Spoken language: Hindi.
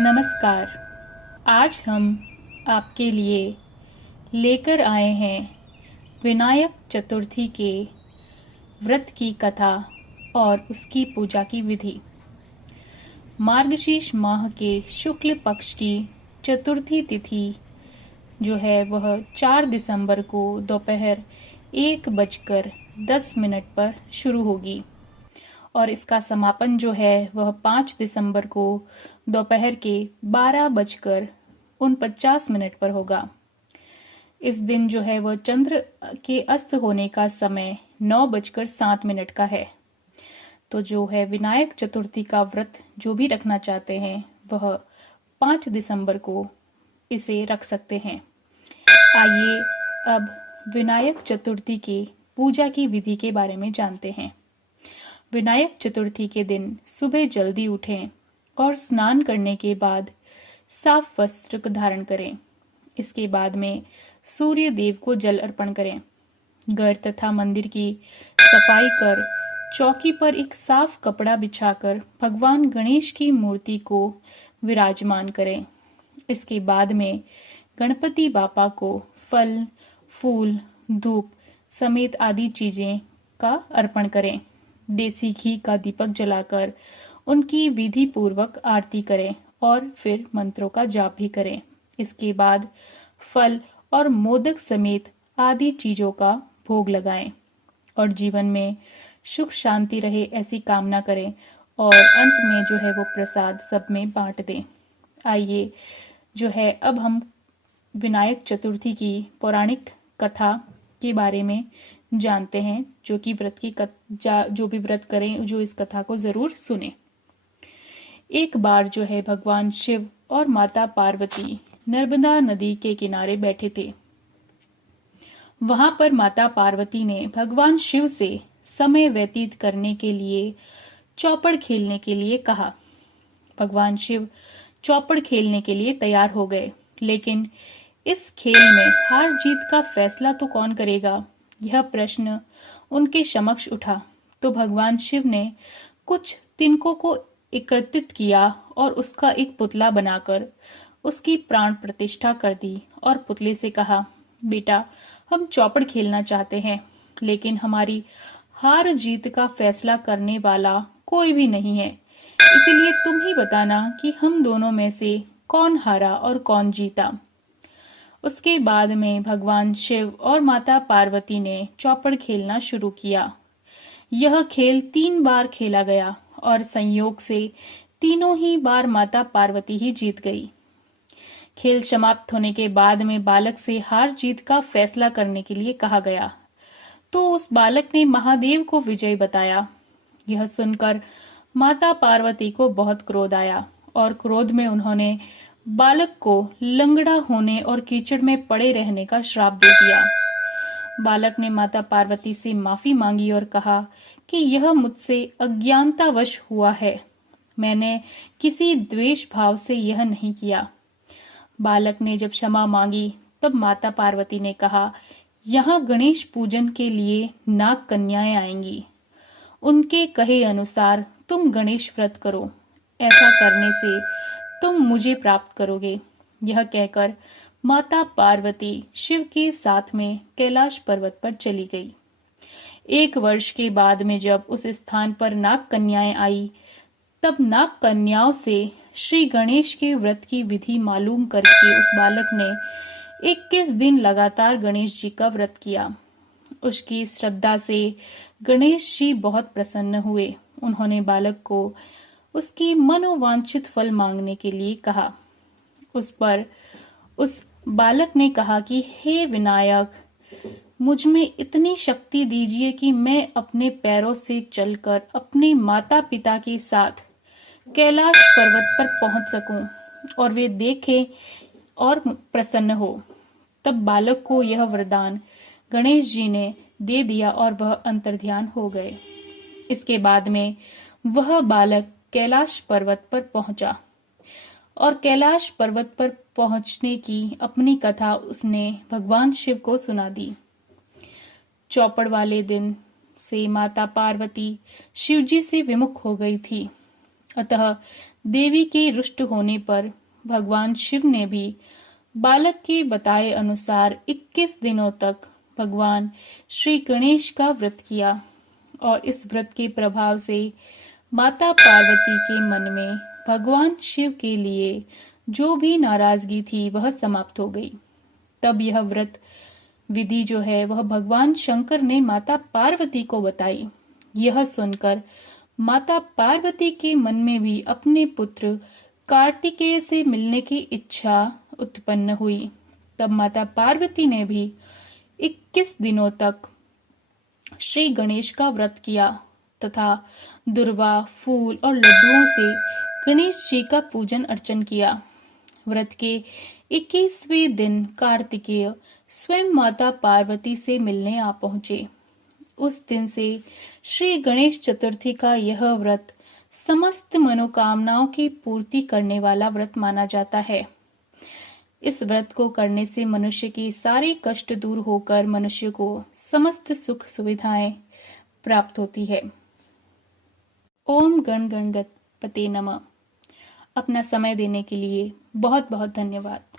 नमस्कार। आज हम आपके लिए लेकर आए हैं विनायक चतुर्थी के व्रत की कथा और उसकी पूजा की विधि। मार्गशीर्ष माह के शुक्ल पक्ष की चतुर्थी तिथि जो है वह 4 दिसंबर को दोपहर 1:10 पर शुरू होगी और इसका समापन जो है वह 5 दिसंबर को दोपहर के 12:49 पर होगा। इस दिन जो है वह चंद्र के अस्त होने का समय 9:07 का है। तो जो है विनायक चतुर्थी का व्रत जो भी रखना चाहते हैं वह 5 दिसंबर को इसे रख सकते हैं। आइए अब विनायक चतुर्थी की पूजा की विधि के बारे में जानते हैं। विनायक चतुर्थी के दिन सुबह जल्दी उठें और स्नान करने के बाद साफ वस्त्र धारण करें। इसके बाद में सूर्य देव को जल अर्पण करें। घर तथा मंदिर की सफाई कर चौकी पर एक साफ कपड़ा बिछाकर भगवान गणेश की मूर्ति को विराजमान करें। इसके बाद में गणपति बापा को फल, फूल, धूप समेत आदि चीजें का अर्पण करें। देसी घी का दीपक जलाकर उनकी विधि पूर्वक आरती करें और फिर मंत्रों का जाप भी करें। इसके बाद फल और मोदक समेत आदि चीजों का भोग लगाएं और जीवन में सुख शांति रहे ऐसी कामना करें और अंत में जो है वो प्रसाद सब में बांट दें। आइए जो है अब हम विनायक चतुर्थी की पौराणिक कथा के बारे में जानते हैं। जो भी व्रत करें जो इस कथा को जरूर सुने। एक बार जो है भगवान शिव और माता पार्वती नर्मदा नदी के किनारे बैठे थे। वहां पर माता पार्वती ने भगवान शिव से समय व्यतीत करने के लिए चौपड़ खेलने के लिए कहा। भगवान शिव चौपड़ खेलने के लिए तैयार हो गए, लेकिन इस खेल में हार जीत का फैसला तो कौन करेगा, यह प्रश्न उनके समक्ष उठा। तो भगवान शिव ने कुछ तिनकों को एकत्रित किया और उसका एक पुतला बनाकर उसकी प्राण प्रतिष्ठा कर दी और पुतले से कहा, बेटा हम चौपड़ खेलना चाहते हैं, लेकिन हमारी हार जीत का फैसला करने वाला कोई भी नहीं है, इसलिए तुम ही बताना कि हम दोनों में से कौन हारा और कौन जीता। उसके बाद में भगवान शिव और माता पार्वती ने चौपड़ खेलना शुरू किया। यह खेल 3 बार खेला गया और संयोग से तीनों ही बार माता पार्वती ही जीत गई। खेल समाप्त होने के बाद में बालक से हार जीत का फैसला करने के लिए कहा गया, तो उस बालक ने महादेव को विजय बताया। यह सुनकर माता पार्वती को बहुत क्रोध आया और क्रोध में उन्होंने बालक को लंगड़ा होने और कीचड़ में पड़े रहने का श्राप दे दिया। बालक ने माता पार्वती से माफी मांगी और कहा कि यह मुझसे अज्ञानतावश हुआ है, मैंने किसी द्वेष भाव से यह नहीं किया। बालक ने जब क्षमा मांगी तब माता पार्वती ने कहा, यहाँ गणेश पूजन के लिए नाग कन्याएं आएंगी, उनके कहे अनुसार तुम गणेश व्रत करो, ऐसा करने से तुम मुझे प्राप्त करोगे। यह कहकर माता पार्वती शिव के साथ में कैलाश पर्वत पर चली गई। 1 वर्ष के बाद में जब उस स्थान पर नाग कन्याएं आई, तब नाग कन्याओं से श्री गणेश के व्रत की विधि मालूम करके उस बालक ने 21 दिन लगातार गणेश जी का व्रत किया। उसकी श्रद्धा से गणेश जी बहुत प्रसन्न हुए। उन्होंने बालक को उसकी मनोवांछित फल मांगने के लिए कहा। उस पर उस बालक ने कहा कि हे विनायक, मुझ में इतनी शक्ति दीजिए कि मैं अपने पैरों से चलकर अपने माता पिता के साथ कैलाश पर्वत पर पहुंच सकूं और वे देखें और प्रसन्न हो। तब बालक को यह वरदान गणेश जी ने दे दिया और वह अंतर्ध्यान हो गए। इसके बाद में वह बालक कैलाश पर्वत पर पहुंचा और कैलाश पर्वत पर पहुंचने की अपनी कथा उसने भगवान शिव को सुना दी। चौपड़ वाले दिन से माता पार्वती शिवजी से विमुख हो गई थी, अतः देवी के रुष्ट होने पर भगवान शिव ने भी बालक के बताए अनुसार 21 दिनों तक भगवान श्री गणेश का व्रत किया और इस व्रत के प्रभाव से माता पार्वती के मन में भगवान शिव के लिए जो भी नाराजगी थी वह समाप्त हो गई। तब यह व्रत विधि जो है वह भगवान शंकर ने माता पार्वती को बताई। यह सुनकर माता पार्वती के मन में भी अपने पुत्र कार्तिकेय से मिलने की इच्छा उत्पन्न हुई। तब माता पार्वती ने भी 21 दिनों तक श्री गणेश का व्रत किया तथा दुर्वा, फूल और लड्डुओं से गणेश जी का पूजन अर्चन किया। व्रत के 21वें दिन कार्तिकेय स्वयं माता पार्वती से मिलने आ पहुंचे। उस दिन से श्री गणेश चतुर्थी का यह व्रत समस्त मनोकामनाओं की पूर्ति करने वाला व्रत माना जाता है। इस व्रत को करने से मनुष्य की सारी कष्ट दूर होकर मनुष्य को समस्त सुख सुविधाएं प्राप्त होती है। ओम गण गणपते नमः। अपना समय देने के लिए बहुत बहुत धन्यवाद।